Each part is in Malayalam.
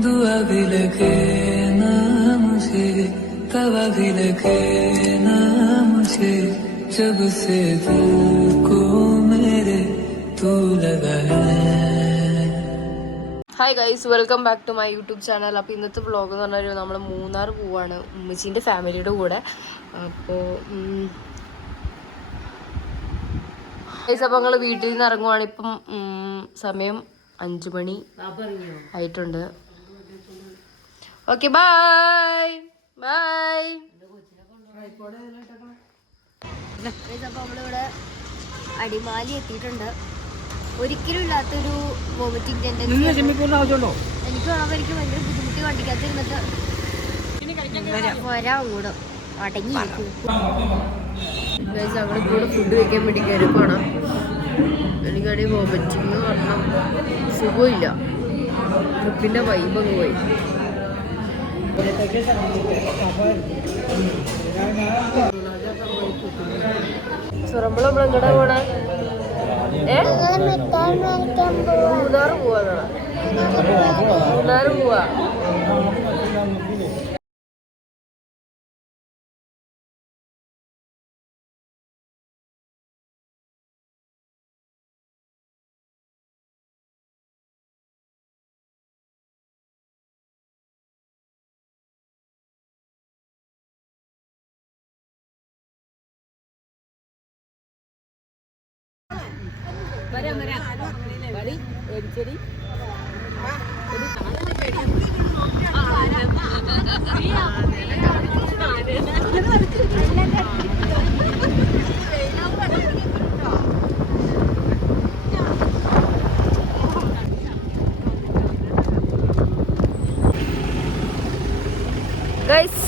दुआ भी लगे ना मुझे, तवा भी लगे ना मुझे, जब से दिल को मेरे तू लगा है. Hi guys, welcome back to my YouTube channel. അപ്പോൾ ഇന്നത്തെ വ്ളോഗ് എന്ന് പറഞ്ഞാൽ നമ്മൾ മൂന്നാർ പോവാണ് ഉമ്മച്ചീൻ്റെ ഫാമിലിയുടെ കൂടെ. അപ്പോൾ ഗൈസ്, അപ്പോൾ ഞങ്ങൾ വീട്ടിൽ നിന്ന് ഇറങ്ങുവാണ്. ഇപ്പം സമയം 5 മണി ആയിട്ടുണ്ട്. Okay, bye bye. അപ്പോൾ നമ്മളിവിടെ അടിമാലി എത്തിയിട്ടുണ്ട്. ഒരിക്കലും ഇല്ലാത്തൊരു വോമിറ്റിംഗ് ടെൻഡൻസി. എനിക്ക് ഭയങ്കര ബുദ്ധിമുട്ടി വണ്ടിക്കകത്തിരുന്നിട്ട് വരാൻ കൂടെ അടങ്ങി. ഞങ്ങൾ കൂടെ ഫുഡ് കഴിക്കാൻ വേണ്ടി കയറിപ്പോണം. എനിക്കാണെങ്കിൽ വോമിറ്റിംഗ് പറഞ്ഞാൽ സുഖമില്ല. ട്രിപ്പിൻ്റെ വൈബ് അങ്ങ് പോയി. നമ്മളെങ്ങടെ പോണേ? മൂന്നാർ പോവാ. മൂന്നാർ പോവാ.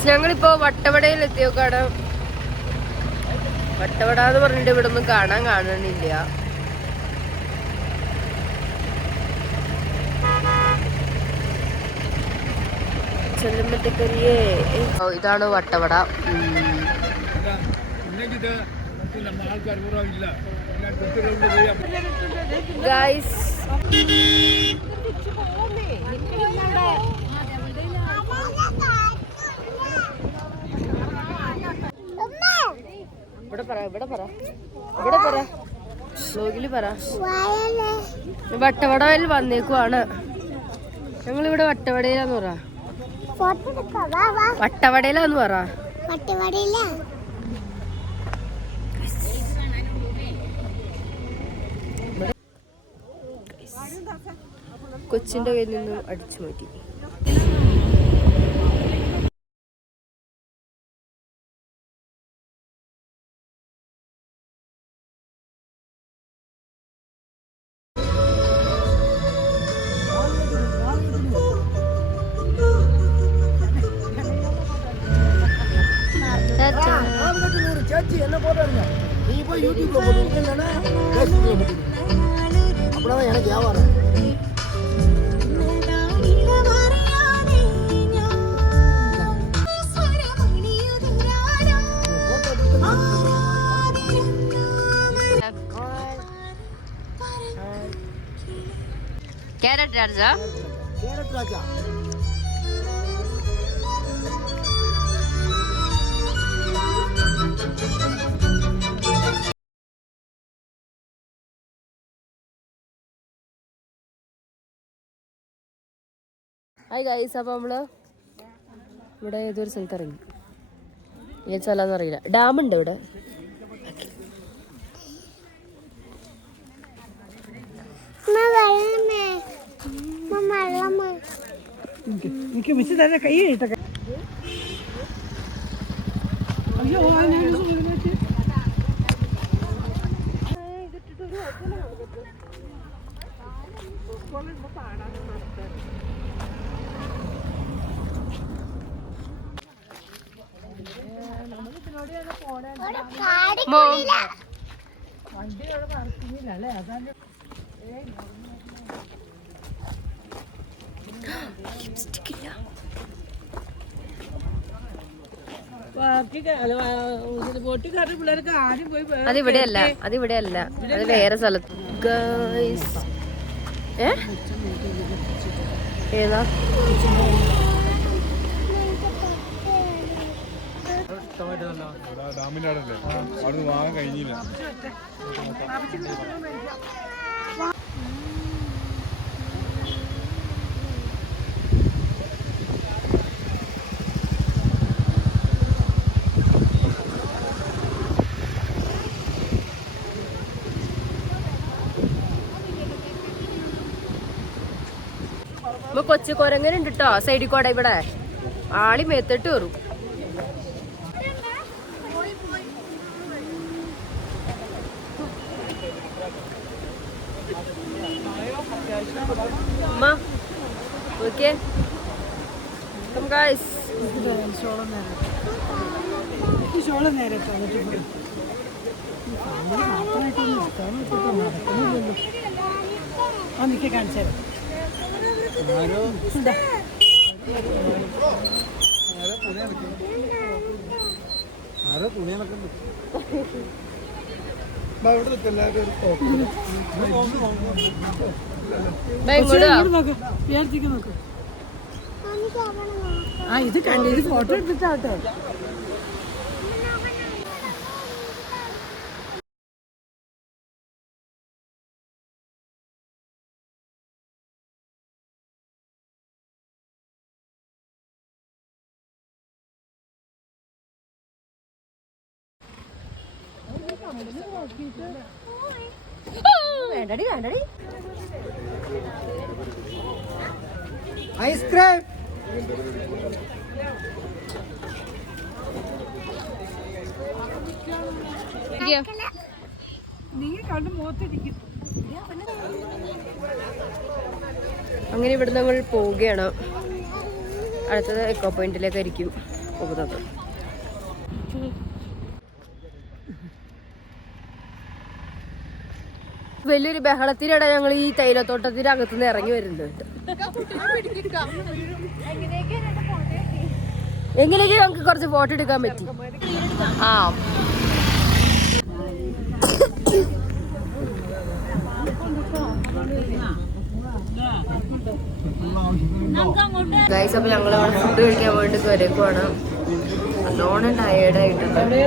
ഞങ്ങളിപ്പോ വട്ടവടയിൽ എത്തിയോക്കാണ്. വട്ടവട എന്ന് പറഞ്ഞിട്ട് ഇവിടെ ഒന്നും കാണാനില്ല. ചെല്ലുമ്പത്തേക്കരിയേ ഇതാണ് വട്ടവട. ഗൈസ്, ഇവിടെ പറ ബ്ലോഗില് പറ. വട്ടവടയിൽ വന്നേക്കുവാണ്. ഞങ്ങളിവിടെ വട്ടവടയിലാന്ന് പറ. വട്ടവടയിലാന്ന് പറ. കൊച്ചിന്റെ കയ്യിൽ നിന്ന് അടിച്ചു മാറ്റി. எனக்கு வியாபாரம் கேரட் ராஜா. ഹായ് ഗൈസ്, അപ്പോൾ നമ്മൾ ഇവിടെ ഏതൊരു സ്ഥലത്ത് ഇറങ്ങി. ഏത് സ്ഥലമാണെന്ന് അറിയില്ല. ഡാമുണ്ട് ഇവിടെ. അതിവിടെയല്ല, അതിവിടെയല്ല, അത് വേറെ സ്ഥലത്ത്. ഏതാ ഡാമിന്റെ അവിടെ അവിടുന്ന് വാങ്ങാൻ കഴിഞ്ഞില്ല. കൊച്ചു കൊരങ്ങനുണ്ട് കേട്ടോ സൈഡിൽ കൂടെ ഇവിടെ ആളി മേത്തിട്ട് കയറും. ഓക്കെ കാണിച്ചാൽ ആരോ തുണികളൊക്കെ ഇത് കണ്ടു. ഇത് ഫോട്ടോ എടുത്തിട്ടാട്ടെ. വേണ്ടടി വേണ്ടടി ഐസ്ക്രീം അങ്ങനെ ഇവിടെ നമ്മൾ പോവുകയാണ്. അടുത്തത് എക്കോ പോയിന്റിലേക്കായിരിക്കും പോകുന്നത്. വലിയൊരു ബഹളത്തിനിടെ ഞങ്ങൾ ഈ തൈലത്തോട്ടത്തിന്റെ അകത്തുനിന്ന് ഇറങ്ങി വരുന്നുണ്ട്. എങ്ങനെയൊക്കെ നമുക്ക് കുറച്ച് ഫോട്ടോ എടുക്കാൻ പറ്റി. ആ ഗൈസ്, അപ്പൊ ഞങ്ങൾ ഫുഡ് കഴിക്കാൻ വേണ്ടി വരേക്കുവാണ്. നല്ലോണം ടയേർഡായിട്ടുണ്ട്.